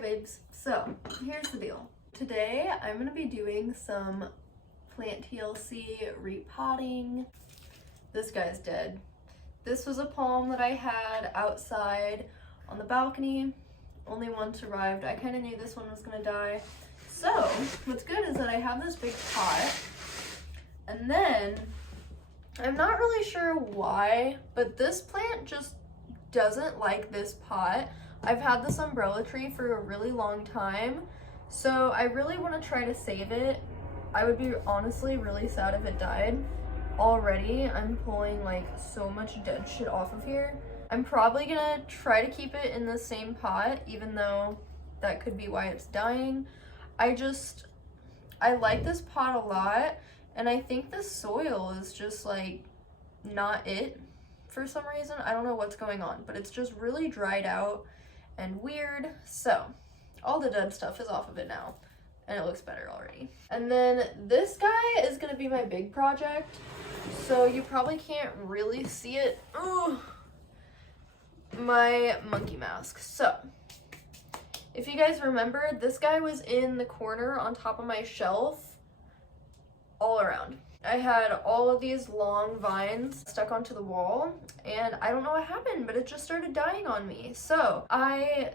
babes. So, here's the deal. Today, I'm going to be doing some plant TLC repotting. This guy's dead. This was a palm that I had outside on the balcony. Only one survived. I kind of knew this one was going to die. So, what's good is that I have this big pot. And then, I'm not really sure why, but this plant just doesn't like this pot. I've had this umbrella tree for a really long time, so I really want to try to save it. I would be honestly really sad if it died. Already, I'm pulling like so much dead shit off of here. I'm probably gonna try to keep it in the same pot, even though that could be why it's dying. I like this pot a lot, and I think the soil is just like not it for some reason. I don't know what's going on, but it's just really dried out and weird. So all the dead stuff is off of it now and it looks better already. And then this guy is gonna be my big project, so you probably can't really see it. Ooh, my monkey mask. So if you guys remember, this guy was in the corner on top of my shelf all around. I had all of these long vines stuck onto the wall, and I don't know what happened, but it just started dying on me. So I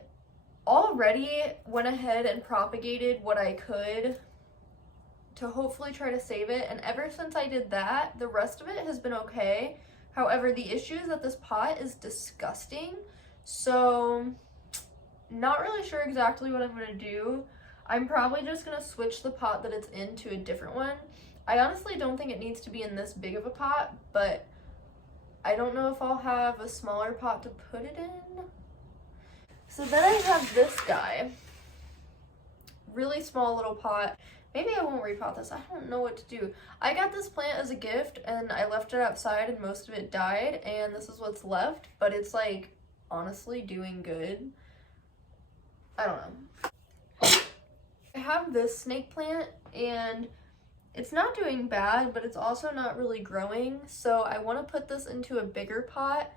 already went ahead and propagated what I could to hopefully try to save it, and ever since I did that, the rest of it has been okay. However, the issue is that this pot is disgusting, so not really sure exactly what I'm going to do. I'm probably just going to switch the pot that it's in to a different one. I honestly don't think it needs to be in this big of a pot, but I don't know if I'll have a smaller pot to put it in. So then I have this guy. Really small little pot. Maybe I won't repot this. I don't know what to do. I got this plant as a gift and I left it outside and most of it died, and this is what's left, but it's like honestly doing good. I don't know. I have this snake plant and it's not doing bad, but it's also not really growing. So I want to put this into a bigger pot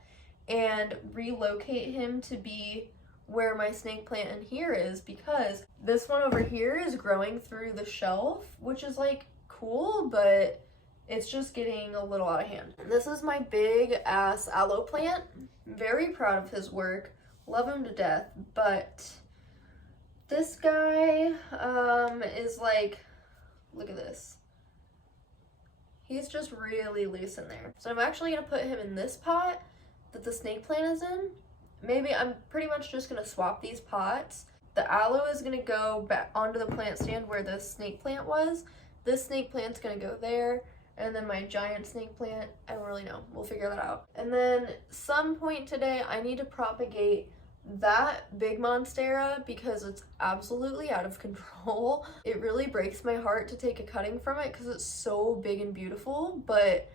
and relocate him to be where my snake plant in here is, because this one over here is growing through the shelf, which is like cool, but it's just getting a little out of hand. This is my big ass aloe plant. Very proud of his work. Love him to death, but this guy is like, look at this. He's just really loose in there. So I'm actually gonna put him in this pot that the snake plant is in. Maybe I'm pretty much just gonna swap these pots. The aloe is gonna go back onto the plant stand where the snake plant was. This snake plant's gonna go there. And then my giant snake plant, I don't really know. We'll figure that out. And then some point today, I need to propagate that big monstera because it's absolutely out of control. It really breaks my heart to take a cutting from it because it's so big and beautiful, but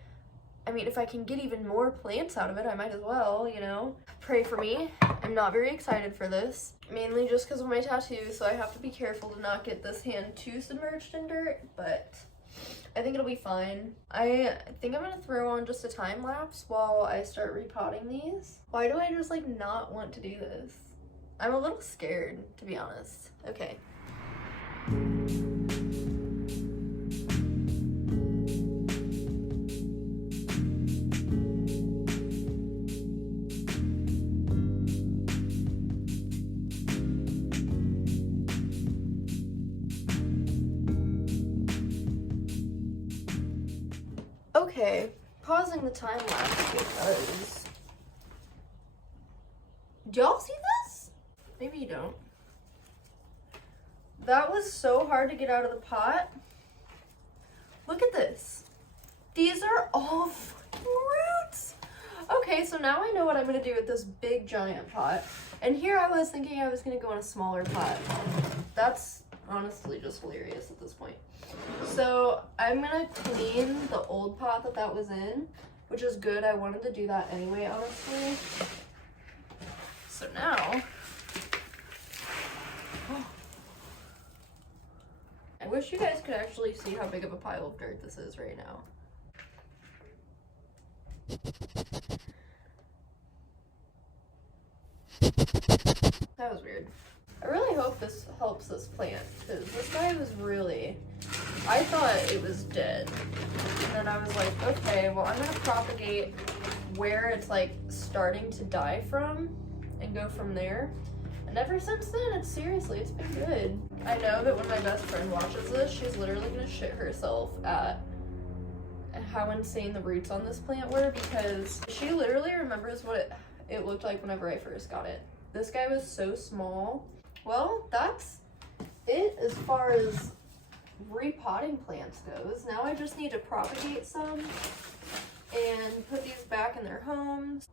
I mean, if I can get even more plants out of it, I might as well, you know? Pray for me. I'm not very excited for this, mainly just because of my tattoo, so I have to be careful to not get this hand too submerged in dirt, but I think it'll be fine. I think I'm gonna throw on just a time lapse while I start repotting these. Why do I just like not want to do this? I'm a little scared, to be honest. Okay. Okay, pausing the time lapse because... Do y'all see this? Maybe you don't. That was so hard to get out of the pot. Look at this. These are all fucking roots. Okay, so now I know what I'm gonna do with this big giant pot. And here I was thinking I was gonna go in a smaller pot. That's honestly just hilarious at this point. So I'm gonna clean the old pot that was in, which is good. I wanted to do that anyway, honestly. So now, I wish you guys could actually see how big of a pile of dirt this is right now. That was weird. I really hope hope this helps this plant, because this guy was really, I thought it was dead. And then I was like, okay, well, I'm gonna propagate where it's like starting to die from and go from there. And ever since then, it's been good. I know that when my best friend watches this, she's literally gonna shit herself at how insane the roots on this plant were, because she literally remembers what it looked like whenever I first got it. This guy was so small. Well, that's it as far as repotting plants goes. Now I just need to propagate some and put these back in their homes.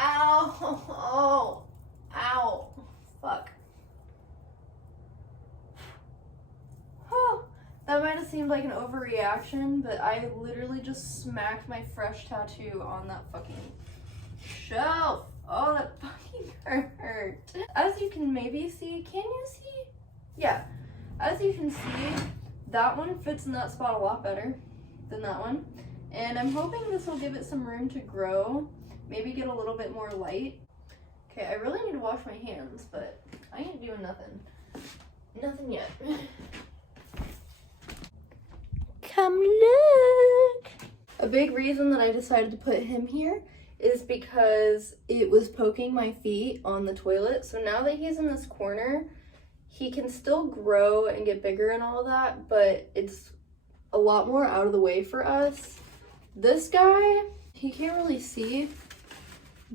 Ow! Ow! Fuck. Oh, that might have seemed like an overreaction, but I literally just smacked my fresh tattoo on that fucking shelf. Oh, that fucking hurt. As you can maybe see, can you see? Yeah. As you can see, that one fits in that spot a lot better than that one. And I'm hoping this will give it some room to grow. Maybe get a little bit more light. Okay, I really need to wash my hands, but I ain't doing nothing. Nothing yet. Come look! A big reason that I decided to put him here is because it was poking my feet on the toilet. So now that he's in this corner, he can still grow and get bigger and all that, but it's a lot more out of the way for us. This guy, he can't really see.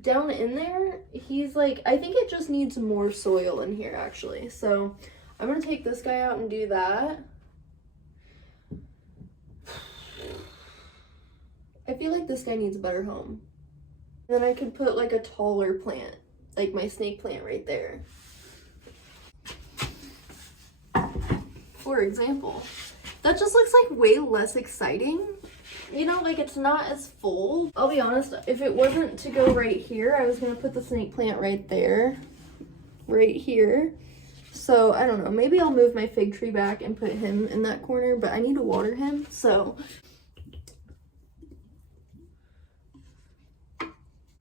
Down in there, he's like, I think it just needs more soil in here actually. So I'm gonna take this guy out and do that. I feel like this guy needs a better home. And then I could put like a taller plant, like my snake plant right there. For example, that just looks like way less exciting. You know, like it's not as full. I'll be honest, if it wasn't to go right here, I was gonna put the snake plant right there, right here. So I don't know, maybe I'll move my fig tree back and put him in that corner, but I need to water him, so.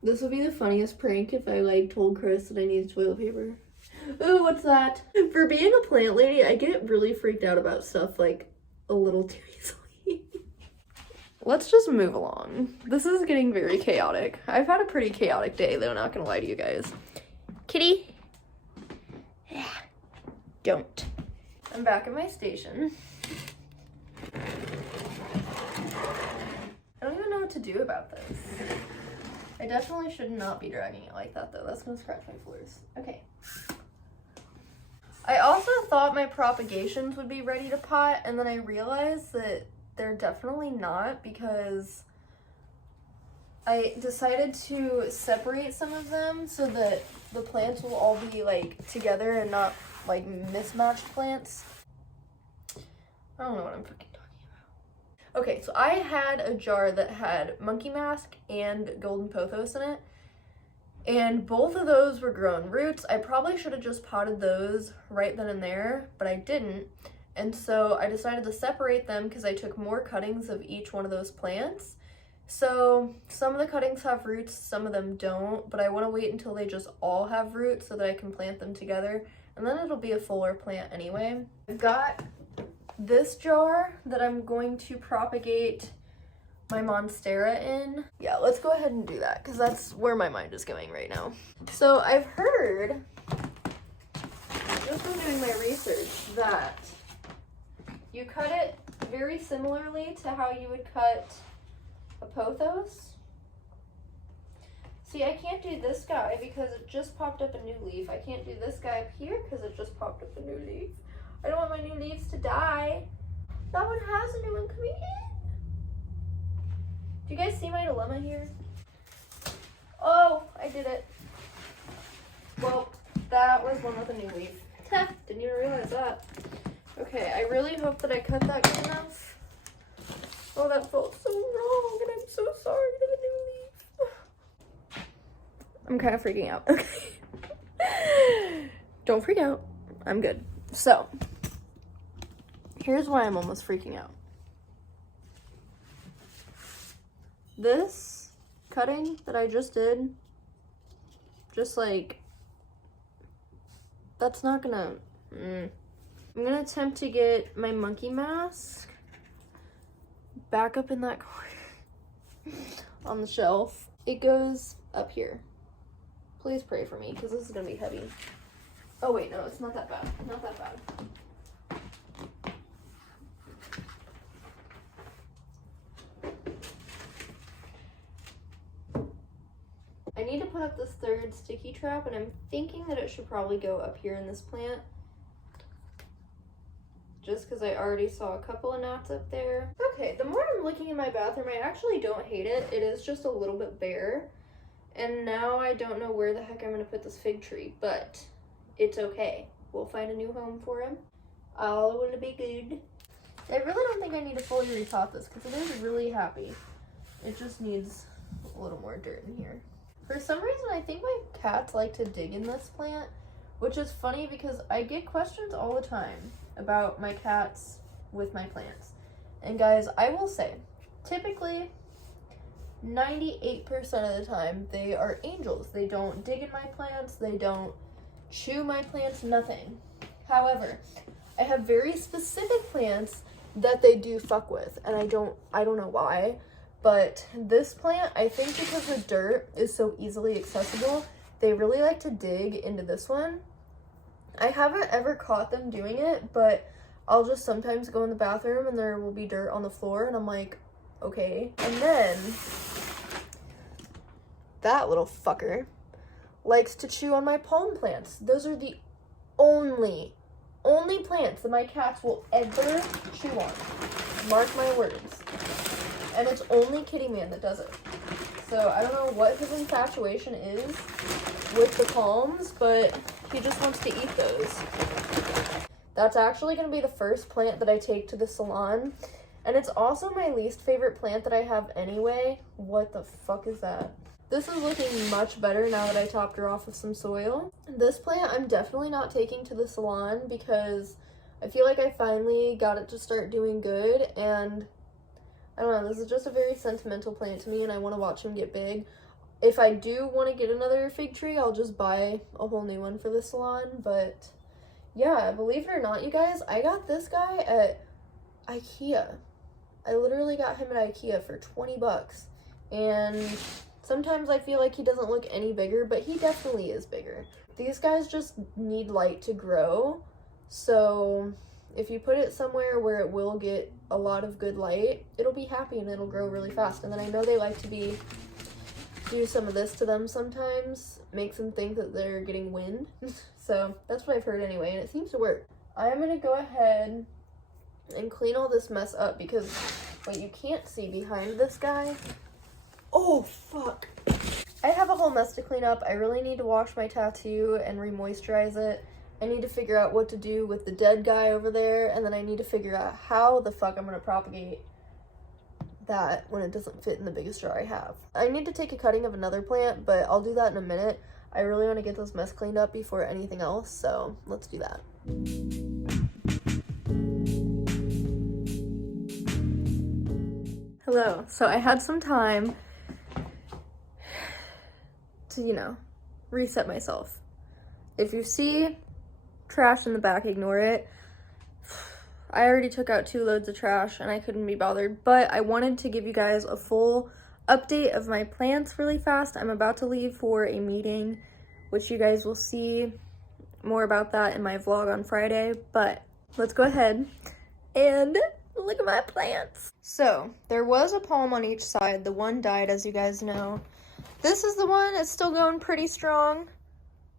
This would be the funniest prank if I like told Chris that I needed toilet paper. Ooh, what's that? For being a plant lady, I get really freaked out about stuff like a little too easily. Let's just move along. This is getting very chaotic. I've had a pretty chaotic day though, not gonna lie to you guys. Kitty? Yeah. Don't. I'm back at my station. I don't even know what to do about this. I definitely should not be dragging it like that though. That's gonna scratch my floors. Okay. I also thought my propagations would be ready to pot, and then I realized that they're definitely not, because I decided to separate some of them so that the plants will all be like together and not like mismatched plants. I don't know what I'm fucking talking about. Okay, so I had a jar that had monkey mask and golden pothos in it, and both of those were growing roots. I probably should have just potted those right then and there, but I didn't. And so I decided to separate them because I took more cuttings of each one of those plants. So some of the cuttings have roots, some of them don't, but I want to wait until they just all have roots so that I can plant them together, and then it'll be a fuller plant anyway. I've got this jar that I'm going to propagate my monstera in. Yeah, let's go ahead and do that because that's where my mind is going right now. So I've heard, just from doing my research, that you cut it very similarly to how you would cut a pothos. See, I can't do this guy because it just popped up a new leaf. I can't do this guy up here because it just popped up a new leaf. I don't want my new leaves to die. That one has a new one coming in. Do you guys see my dilemma here? Oh, I did it. Well, that was one with a new leaf. Didn't even realize that. Okay, I really hope that I cut that good enough. Oh, that felt so wrong, and I'm so sorry to the new leaf. I'm kind of freaking out. Okay. Don't freak out. I'm good. So, here's why I'm almost freaking out. This cutting that I just did, just like, that's not gonna, I'm gonna attempt to get my monkey mask back up in that corner on the shelf. It goes up here. Please pray for me, because this is gonna be heavy. Oh wait, no, it's not that bad. Not that bad. I need to put up this third sticky trap, and I'm thinking that it should probably go up here in this plant. Just because I already saw a couple of knots up there. Okay, the more I'm looking in my bathroom, I actually don't hate it. It is just a little bit bare. And now I don't know where the heck I'm going to put this fig tree, but it's okay. We'll find a new home for him. All will be good. I really don't think I need to fully repot this because it is really happy. It just needs a little more dirt in here. For some reason, I think my cats like to dig in this plant, which is funny because I get questions all the time about my cats with my plants. And guys, I will say, typically, 98% of the time, they are angels. They don't dig in my plants, they don't chew my plants, nothing. However, I have very specific plants that they do fuck with, and I don't know why, but this plant, I think because the dirt is so easily accessible, they really like to dig into this one. I haven't ever caught them doing it, but I'll just sometimes go in the bathroom and there will be dirt on the floor, and I'm like, okay. And then that little fucker likes to chew on my palm plants. Those are the only plants that my cats will ever chew on. Mark my words. And it's only Kitty Man that does it. So I don't know what his infatuation is with the palms, but he just wants to eat those. That's actually going to be the first plant that I take to the salon. And it's also my least favorite plant that I have anyway. What the fuck is that? This is looking much better now that I topped her off with some soil. This plant I'm definitely not taking to the salon because I feel like I finally got it to start doing good, and I don't know, this is just a very sentimental plant to me and I want to watch him get big. If I do want to get another fig tree, I'll just buy a whole new one for the salon, but yeah, believe it or not, you guys, I got this guy at IKEA. I literally got him at IKEA for 20 bucks, and sometimes I feel like he doesn't look any bigger, but he definitely is bigger. These guys just need light to grow, so if you put it somewhere where it will get a lot of good light, it'll be happy and it'll grow really fast. And then I know they like to do some of this to them sometimes, makes them think that they're getting wind. So that's what I've heard anyway, and it seems to work. I'm gonna go ahead and clean all this mess up because what you can't see behind this guy, oh fuck, I have a whole mess to clean up. I really need to wash my tattoo and re-moisturize it. I need to figure out what to do with the dead guy over there, and then I need to figure out how the fuck I'm gonna propagate that when it doesn't fit in the biggest jar I have. I need to take a cutting of another plant, but I'll do that in a minute. I really want to get this mess cleaned up before anything else, so let's do that. Hello. So I had some time to, you know, reset myself. If you see trash in the back, ignore it. I already took out 2 loads of trash and I couldn't be bothered, but I wanted to give you guys a full update of my plants really fast. I'm about to leave for a meeting, which you guys will see more about that in my vlog on Friday, but let's go ahead and look at my plants. So there was a palm on each side. The one died, as you guys know. This is the one. It's still going pretty strong.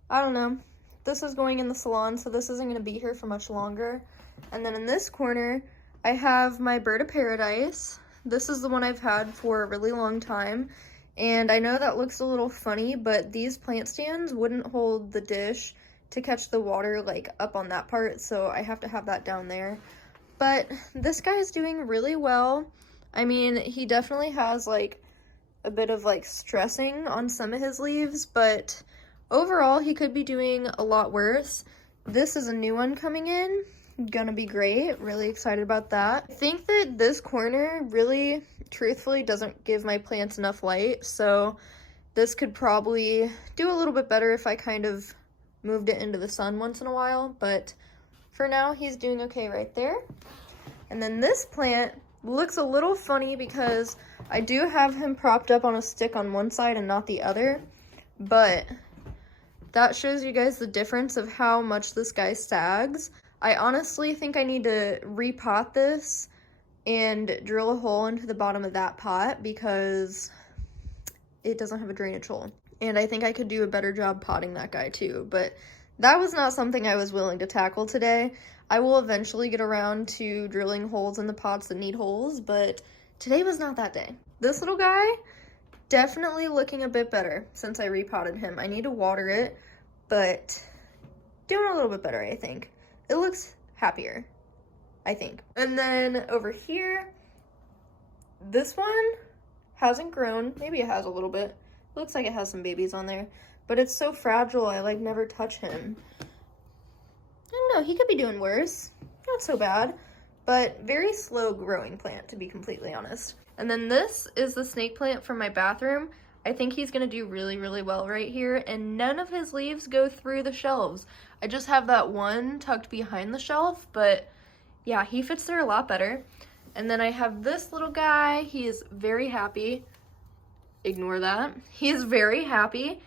I don't know. This is going in the salon, so this isn't going to be here for much longer. And then in this corner, I have my bird of paradise. This is the one I've had for a really long time. And I know that looks a little funny, but these plant stands wouldn't hold the dish to catch the water like up on that part, so I have to have that down there. But this guy is doing really well. I mean, he definitely has like a bit of like stressing on some of his leaves, but overall he could be doing a lot worse. This is a new one coming in, gonna be great, really excited about that. I think that this corner really truthfully doesn't give my plants enough light, so this could probably do a little bit better if I kind of moved it into the sun once in a while, but for now he's doing okay right there. And then this plant looks a little funny because I do have him propped up on a stick on one side and not the other, but that shows you guys the difference of how much this guy sags. I honestly think I need to repot this and drill a hole into the bottom of that pot because it doesn't have a drainage hole. And I think I could do a better job potting that guy too, but that was not something I was willing to tackle today. I will eventually get around to drilling holes in the pots that need holes, but today was not that day. This little guy, definitely looking a bit better since I repotted him. I need to water it, but doing a little bit better, I think. It looks happier, I think. And then over here, this one hasn't grown. Maybe it has a little bit. Looks like it has some babies on there, but it's so fragile, I like never touch him. I don't know, he could be doing worse. Not so bad, but very slow growing plant, to be completely honest. And then this is the snake plant from my bathroom. I think he's gonna do really, really well right here, and none of his leaves go through the shelves. I just have that one tucked behind the shelf, but yeah, he fits there a lot better. And then I have this little guy. He is very happy. Ignore that. He is very happy.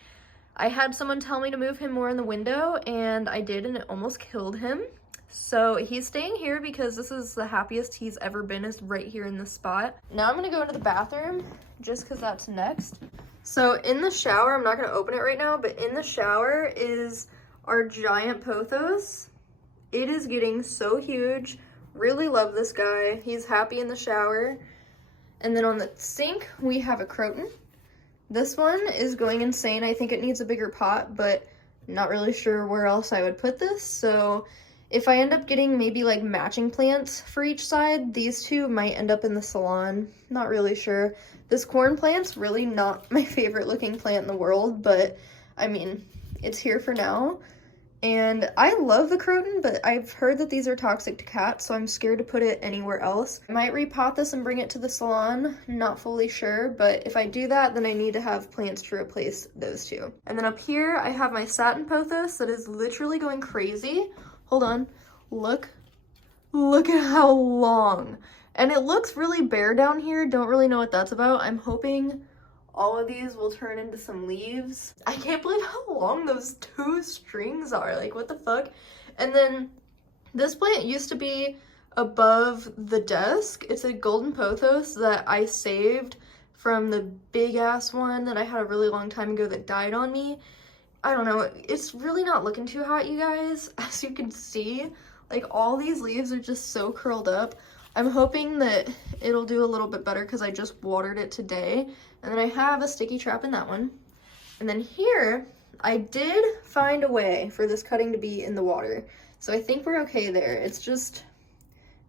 I had someone tell me to move him more in the window, and I did, and it almost killed him. So he's staying here because this is the happiest he's ever been, is right here in this spot. Now I'm gonna go into the bathroom just because that's next. So in the shower, I'm not gonna open it right now, but in the shower is our giant pothos. It is getting so huge. Really love this guy. He's happy in the shower. And then on the sink, we have a croton. This one is going insane. I think it needs a bigger pot, but not really sure where else I would put this. So if I end up getting maybe like matching plants for each side, these two might end up in the salon. Not really sure. This corn plant's really not my favorite looking plant in the world, but I mean, it's here for now. And I love the croton, but I've heard that these are toxic to cats, so I'm scared to put it anywhere else. I might repot this and bring it to the salon, not fully sure, but if I do that, then I need to have plants to replace those two. And then up here, I have my satin pothos that is literally going crazy. Hold on, look at how long. And it looks really bare down here, don't really know what that's about. I'm hoping all of these will turn into some leaves. I can't believe how long those two strings are. Like, what the fuck? And then this plant used to be above the desk. It's a golden pothos that I saved from the big ass one that I had a really long time ago that died on me. I don't know. It's really not looking too hot, you guys. As you can see, like, all these leaves are just so curled up. I'm hoping that it'll do a little bit better because I just watered it today. And then I have a sticky trap in that one. And then here, I did find a way for this cutting to be in the water. So I think we're okay there. It's just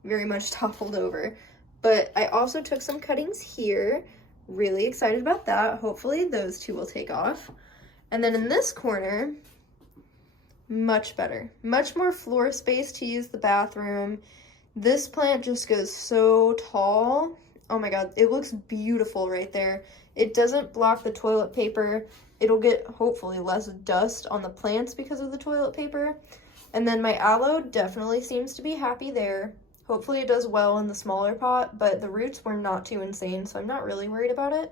very much toppled over. But I also took some cuttings here. Really excited about that. Hopefully those two will take off. And then in this corner, much better. Much more floor space to use the bathroom. This plant just goes so tall. Oh my god, it looks beautiful right there. It doesn't block the toilet paper. It'll get hopefully less dust on the plants because of the toilet paper. And then my aloe definitely seems to be happy there. Hopefully it does well in the smaller pot, but the roots were not too insane, so I'm not really worried about it.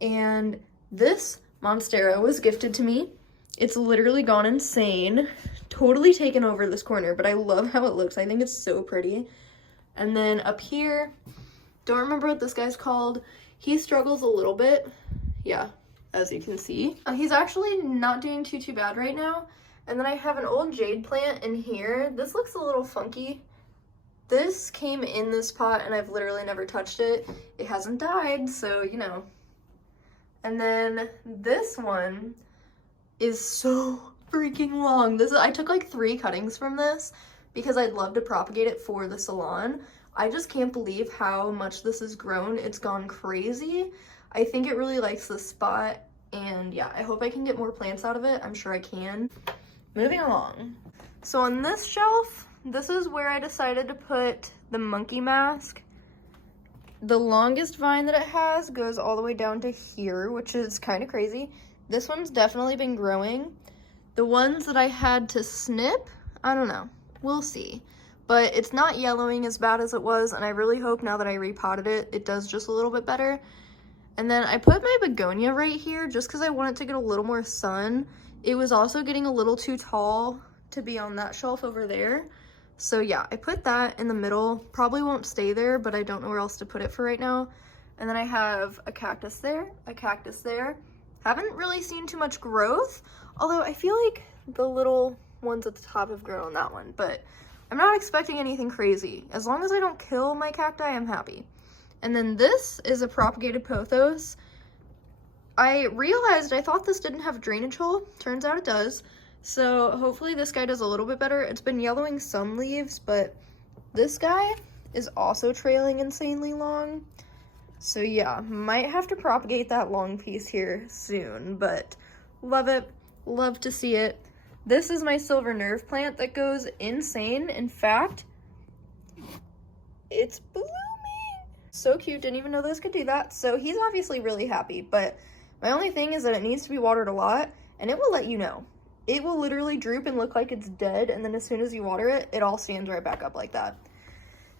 And this Monstera was gifted to me. It's literally gone insane. Totally taken over this corner, but I love how it looks. I think it's so pretty. And then up here, don't remember what this guy's called. He struggles a little bit. Yeah, as you can see. He's actually not doing too bad right now. And then I have an old jade plant in here. This looks a little funky. This came in this pot and I've literally never touched it. It hasn't died, so you know. And then this one is so freaking long. I took like 3 cuttings from this because I'd love to propagate it for the salon. I just can't believe how much this has grown. It's gone crazy. I think it really likes this spot, and yeah, I hope I can get more plants out of it. I'm sure I can. Moving along. So on this shelf, this is where I decided to put the monkey mask. The longest vine that it has goes all the way down to here, which is kind of crazy. This one's definitely been growing. The ones that I had to snip, I don't know. We'll see. But it's not yellowing as bad as it was, and I really hope now that I repotted it, it does just a little bit better. And then I put my begonia right here just because I wanted to get a little more sun. It was also getting a little too tall to be on that shelf over there. So yeah, I put that in the middle. Probably won't stay there, but I don't know where else to put it for right now. And then I have a cactus there, a cactus there. Haven't really seen too much growth, although I feel like the little ones at the top have grown on that one, but I'm not expecting anything crazy. As long as I don't kill my cacti, I'm happy. And then this is a propagated pothos. I realized I thought this didn't have a drainage hole. Turns out it does. So hopefully this guy does a little bit better. It's been yellowing some leaves, but this guy is also trailing insanely long. So yeah, might have to propagate that long piece here soon, but love it. Love to see it. This is my silver nerve plant that goes insane. In fact, it's blooming. So cute, didn't even know this could do that. So he's obviously really happy, but my only thing is that it needs to be watered a lot, and it will let you know. It will literally droop and look like it's dead, and then as soon as you water it, it all stands right back up like that.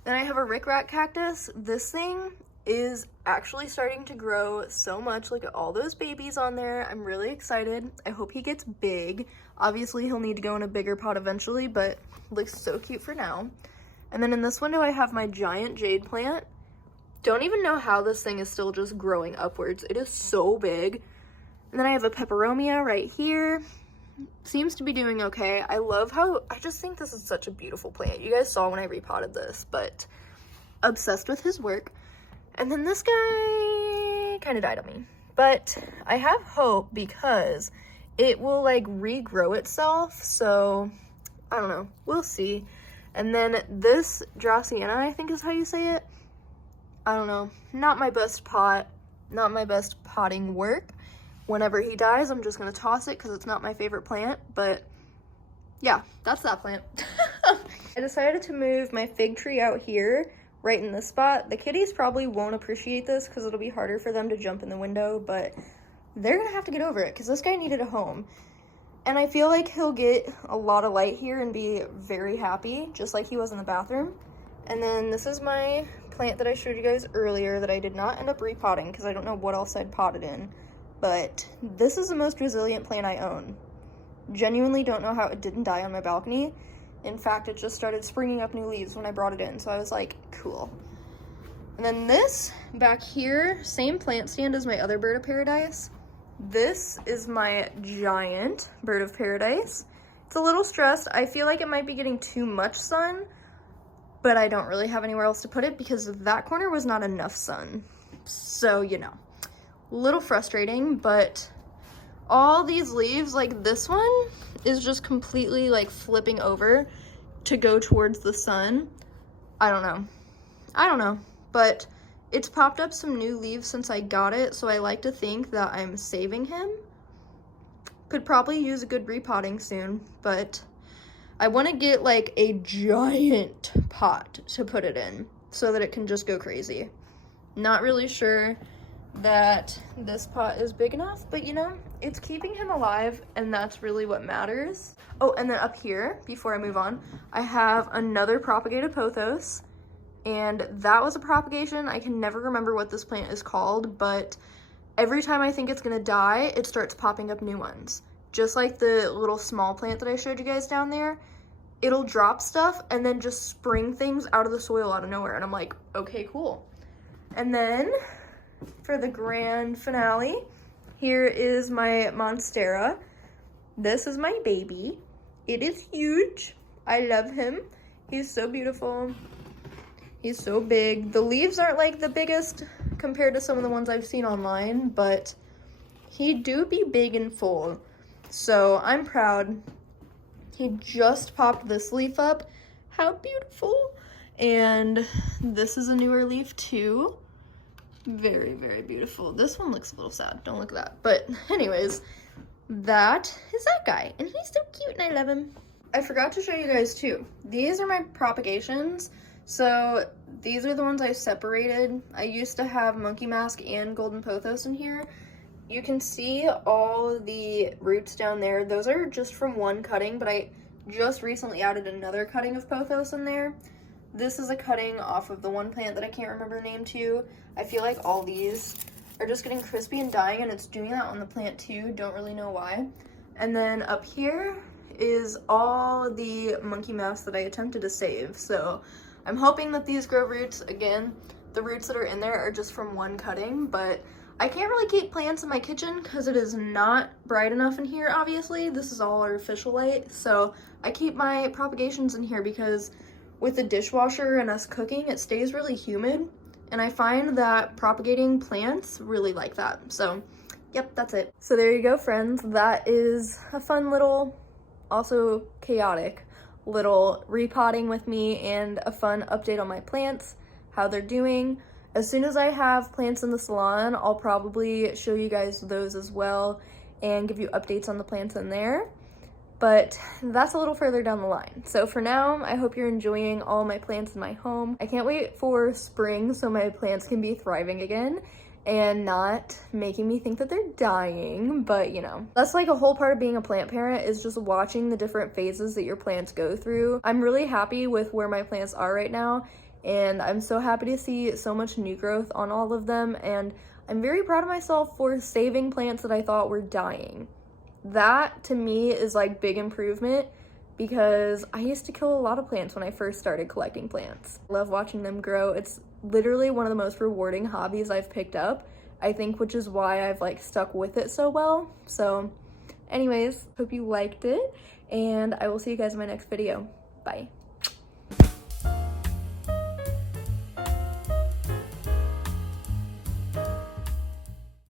Then I have a rickrack cactus. This thing is actually starting to grow so much. Look at all those babies on there. I'm really excited. I hope he gets big. Obviously, he'll need to go in a bigger pot eventually, but looks so cute for now. And then in this window, I have my giant jade plant. Don't even know how this thing is still just growing upwards. It is so big. And then I have a peperomia right here. Seems to be doing okay. I love how, I just think this is such a beautiful plant. You guys saw when I repotted this, but obsessed with his work. And then this guy kind of died on me. But I have hope because it will like regrow itself. So I don't know. We'll see. And then this Dracaena, I think is how you say it. I don't know. Not my best pot. Not my best potting work. Whenever he dies, I'm just going to toss it because it's not my favorite plant. But yeah, that's that plant. I decided to move my fig tree out here, right in this spot. The kitties probably won't appreciate this because it'll be harder for them to jump in the window, but they're going to have to get over it because this guy needed a home. And I feel like he'll get a lot of light here and be very happy, just like he was in the bathroom. And then this is my plant that I showed you guys earlier that I did not end up repotting because I don't know what else I'd potted in. But this is the most resilient plant I own. Genuinely don't know how it didn't die on my balcony. In fact, it just started springing up new leaves when I brought it in, so I was like, cool. And then this back here, same plant stand as my other bird of paradise. This is my giant bird of paradise. It's a little stressed. I feel like it might be getting too much sun, but I don't really have anywhere else to put it because that corner was not enough sun. So, you know, a little frustrating, but all these leaves, like this one, is just completely like flipping over to go towards the sun. I don't know, but it's popped up some new leaves since I got it, so I like to think that I'm saving him. Could probably use a good repotting soon, but I want to get like a giant pot to put it in so that it can just go crazy. Not really sure that this pot is big enough, but you know, it's keeping him alive, and that's really what matters. Oh, and then up here, before I move on, I have another propagated pothos, and that was a propagation. I can never remember what this plant is called, but every time I think it's gonna die, it starts popping up new ones. Just like the little small plant that I showed you guys down there, it'll drop stuff and then just spring things out of the soil out of nowhere, and I'm like, okay, cool. And then for the grand finale, here is my Monstera. This is my baby. It is huge. I love him. He's so beautiful. He's so big. The leaves aren't like the biggest compared to some of the ones I've seen online, but he do be big and full. So I'm proud. He just popped this leaf up. How beautiful. And this is a newer leaf too. Very, very beautiful. This one looks a little sad. Don't look at that. But anyways, that is that guy. And he's so cute and I love him. I forgot to show you guys too. These are my propagations. So these are the ones I separated. I used to have monkey mask and golden pothos in here. You can see all the roots down there. Those are just from one cutting, but I just recently added another cutting of pothos in there. This is a cutting off of the one plant that I can't remember the name to. I feel like all these are just getting crispy and dying, and it's doing that on the plant too. Don't really know why. And then up here is all the monkey mask that I attempted to save. So I'm hoping that these grow roots. Again, the roots that are in there are just from one cutting, but I can't really keep plants in my kitchen because it is not bright enough in here, obviously. This is all artificial light, so I keep my propagations in here because with the dishwasher and us cooking, it stays really humid, and I find that propagating plants really like that. So, yep, that's it. So there you go, friends. That is a fun little, also chaotic little repotting with me and a fun update on my plants, how they're doing. As soon as I have plants in the salon, I'll probably show you guys those as well and give you updates on the plants in there. But that's a little further down the line. So for now, I hope you're enjoying all my plants in my home. I can't wait for spring so my plants can be thriving again and not making me think that they're dying. But you know, that's like a whole part of being a plant parent, is just watching the different phases that your plants go through. I'm really happy with where my plants are right now, and I'm so happy to see so much new growth on all of them, and I'm very proud of myself for saving plants that I thought were dying. That to me is like big improvement, because I used to kill a lot of plants when I first started collecting plants. I love watching them grow. It's literally one of the most rewarding hobbies I've picked up, I think, which is why I've like stuck with it so well. So anyways, hope you liked it, and I will see you guys in my next video. Bye.